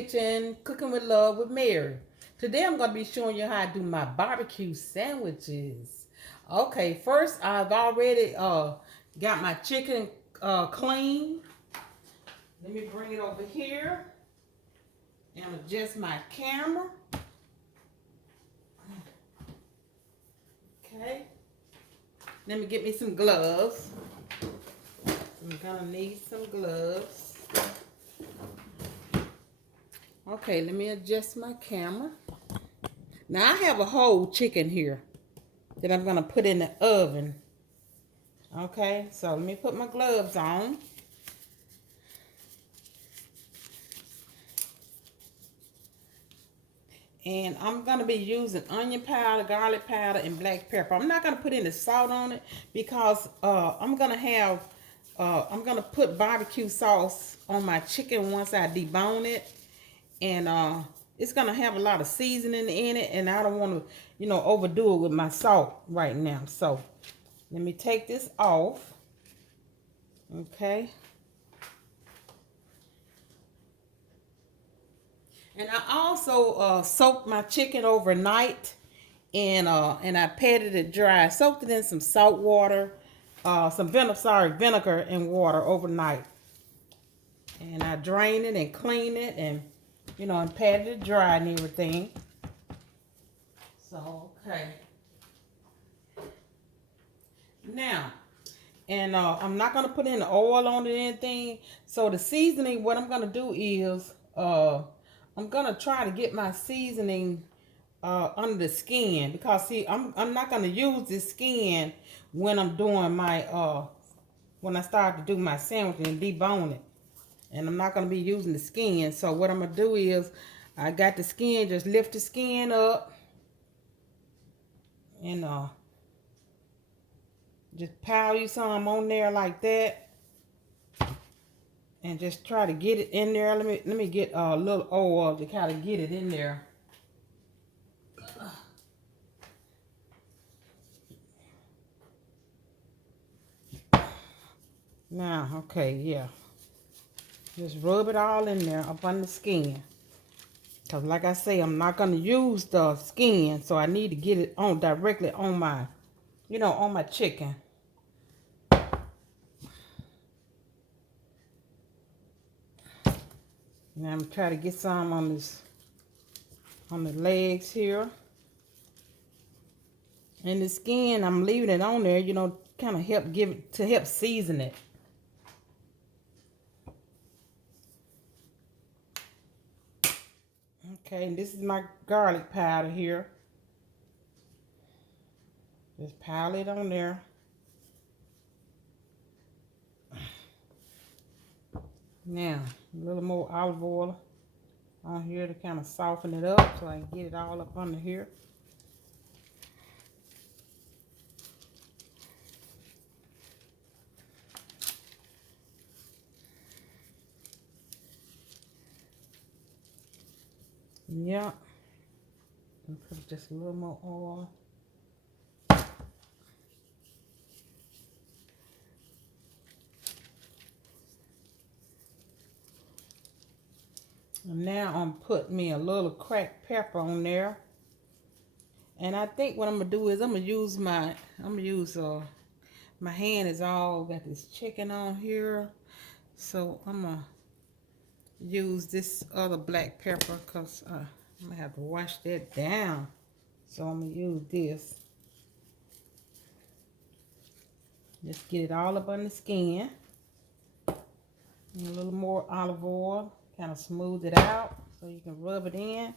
kitchen, cooking with love with Mary. Today I'm going to be showing you how to do my barbecue sandwiches. Okay, first I've already got my chicken clean. Let me bring it over here and adjust my camera. Okay, let me get me some gloves. I'm gonna need some gloves. Okay, let me adjust my camera. Now I have a whole chicken here that I'm gonna put in the oven. Okay, so let me put my gloves on. And I'm gonna be using onion powder, garlic powder, and black pepper. I'm not gonna put any salt on it because I'm gonna put barbecue sauce on my chicken once I debone it, and it's gonna have a lot of seasoning in it, and I don't want to, overdo it with my salt right now. So let me take this off. Okay. And I also soaked my chicken overnight, and I patted it dry. Soaked it in some salt water, vinegar and water overnight. And I drained it and cleaned it, and and patted it dry and everything. So okay. Now, and I'm not gonna put any oil on it or anything. So the seasoning, what I'm gonna do is I'm gonna try to get my seasoning under the skin, because see, I'm not gonna use this skin when I'm doing my when I start to do my sandwich and debone it, and I'm not gonna be using the skin. So what I'm gonna do is I got the skin, just lift the skin up and just pile you some on there like that, and just try to get it in there. Let me get a little oil to kind of get it in there. Now, okay, yeah. Just rub it all in there up on the skin. Because like I say, I'm not going to use the skin, so I need to get it on directly on my, on my chicken. Now I'm trying to get some on the legs here. And the skin, I'm leaving it on there, kind of help season it. Okay, and this is my garlic powder here. Just pile it on there. Now, a little more olive oil on here to kind of soften it up so I can get it all up under here. Yeah. And put just a little more oil. And now I'm putting me a little cracked pepper on there. And I think what I'm gonna do is I'm gonna use my hand is all got this chicken on here. So I'm gonna use this other black pepper because I'm gonna have to wash that down. So I'm gonna use this. Just get it all up on the skin. And a little more olive oil, kind of smooth it out so you can rub it in.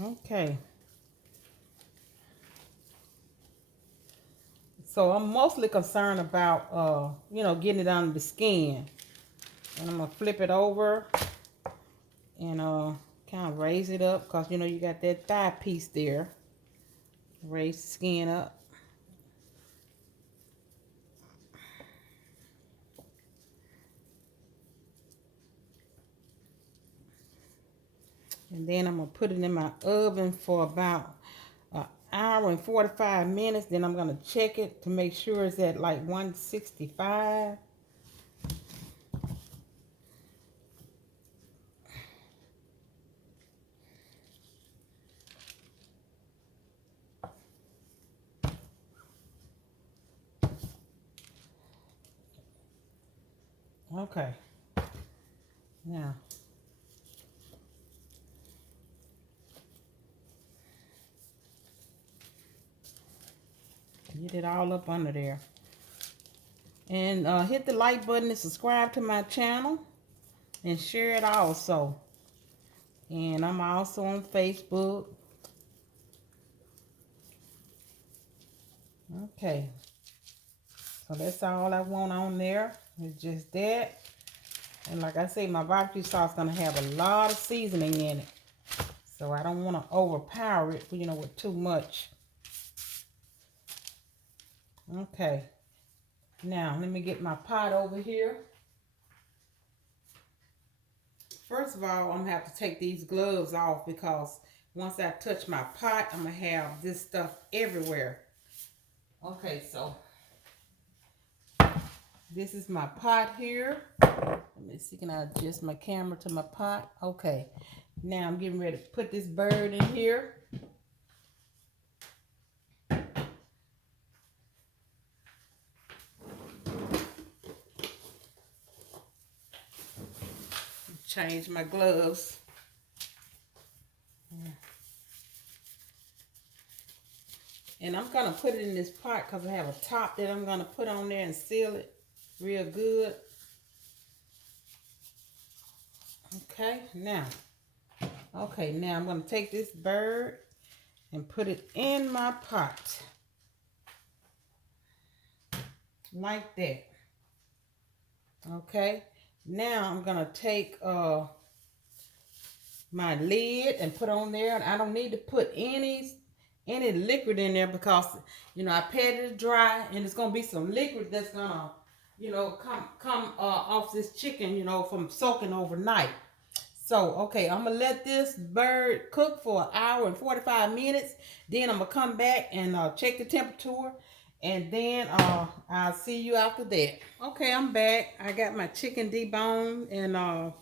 Okay. So I'm mostly concerned about, getting it under the skin. And I'm going to flip it over and kind of raise it up because, you got that thigh piece there. Raise the skin up. And then I'm going to put it in my oven for about hour and 45 minutes. Then I'm gonna check it to make sure it's at like 165. Okay. Now, get it all up under there. And hit the like button and subscribe to my channel. And share it also. And I'm also on Facebook. Okay. So that's all I want on there. It's just that. And like I say, my barbecue sauce is going to have a lot of seasoning in it. So I don't want to overpower it, you know, with too much. Okay. Now, let me get my pot over here. First of all, I'm going to have to take these gloves off because once I touch my pot, I'm going to have this stuff everywhere. Okay, so this is my pot here. Let me see, can I adjust my camera to my pot? Okay. Now I'm getting ready to put this bird in here. Change my gloves. And I'm going to put it in this pot because I have a top that I'm going to put on there and seal it real good. Okay, now I'm going to take this bird and put it in my pot. Like that. Okay, now I'm going to take my lid and put on there. And I don't need to put any liquid in there because, you know, I patted it dry and it's going to be some liquid that's going to, you know, come off this chicken, you know, from soaking overnight. So, okay, I'm going to let this bird cook for 1 hour and 45 minutes. Then I'm going to come back and check the temperature. And then I'll see you after that. Okay, I'm back. I got my chicken deboned and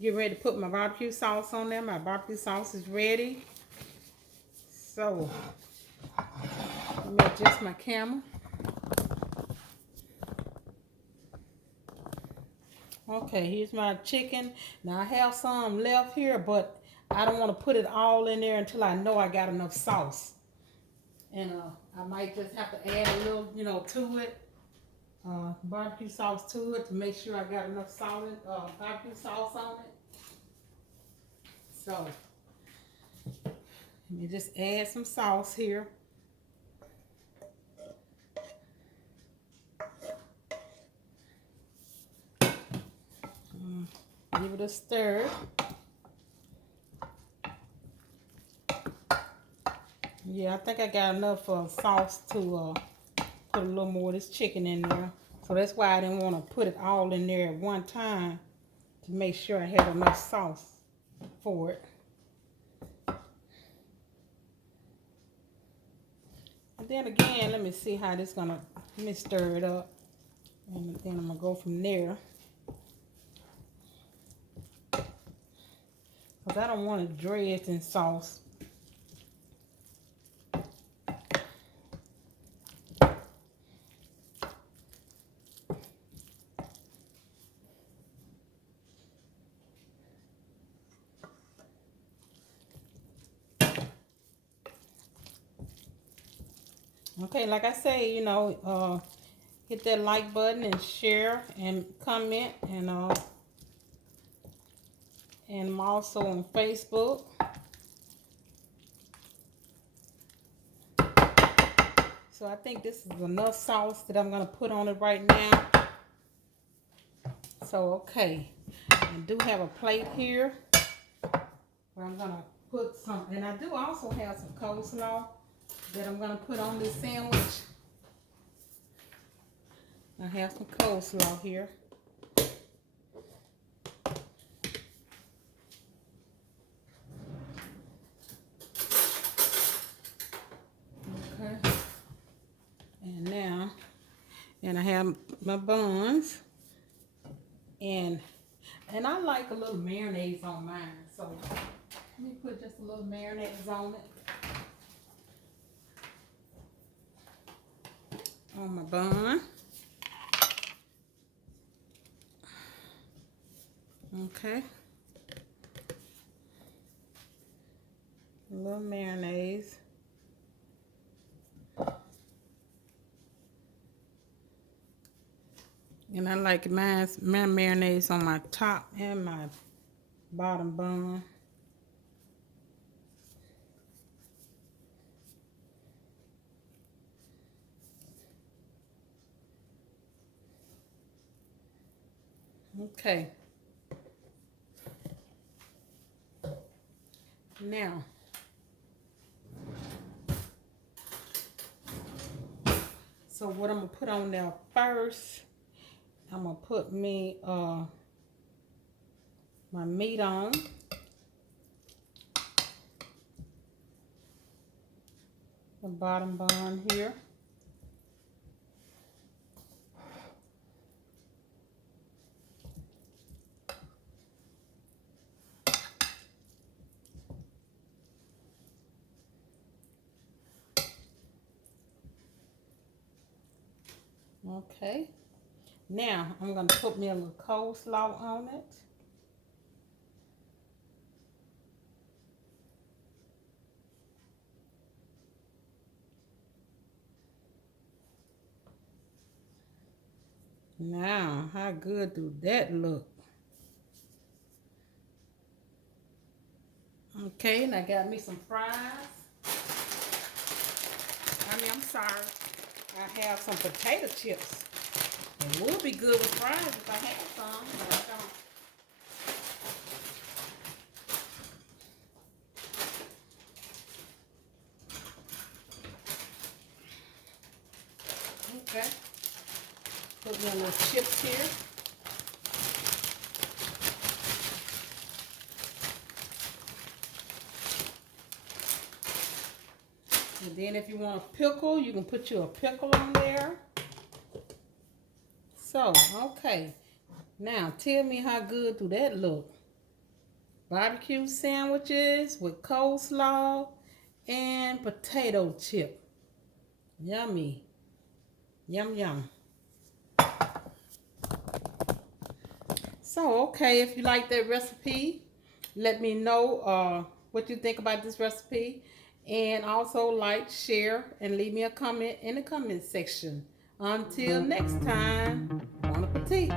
getting ready to put my barbecue sauce on there. My barbecue sauce is ready. So, let me adjust my camera. Okay, here's my chicken. Now I have some left here, but I don't want to put it all in there until I know I got enough sauce. And I might just have to add a little, you know, to it, barbecue sauce to it to make sure I got enough solid barbecue sauce on it. So let me just add some sauce here. Give it a stir. Yeah, I think I got enough sauce to put a little more of this chicken in there. So that's why I didn't want to put it all in there at one time, to make sure I had enough sauce for it. And then again, let me see how this gonna, let me stir it up. And then I'm gonna go from there. Because I don't want it drenched in sauce. Okay, like I say, you know, hit that like button and share and comment, and I'm also on Facebook. So I think this is enough sauce that I'm gonna put on it right now. So okay, I do have a plate here where I'm gonna put some, and I do also have some coleslaw that I'm gonna put on this sandwich. I have some coleslaw here. And I have my buns. And I like a little mayonnaise on mine. So let me put just a little mayonnaise on it. On my bun. Okay. A little mayonnaise. And I like my mayonnaise on my top and my bottom bun. Okay. Now, so what I'm gonna put on there first, I'm gonna put me my meat on. The bottom bun here. Okay. Now I'm gonna put me a little coleslaw on it. Now, how good do that look? Okay, and I got me some fries. I'm sorry. I have some potato chips. It would be good with fries if I had some, but I don't. Okay. Put me a little chips here. And then if you want a pickle, you can put you a pickle on there. So, okay. Now, tell me how good do that look. Barbecue sandwiches with coleslaw and potato chip. Yummy. Yum, yum. So, okay, if you like that recipe, let me know what you think about this recipe. And also like, share, and leave me a comment in the comment section. Until next time, bon appetit.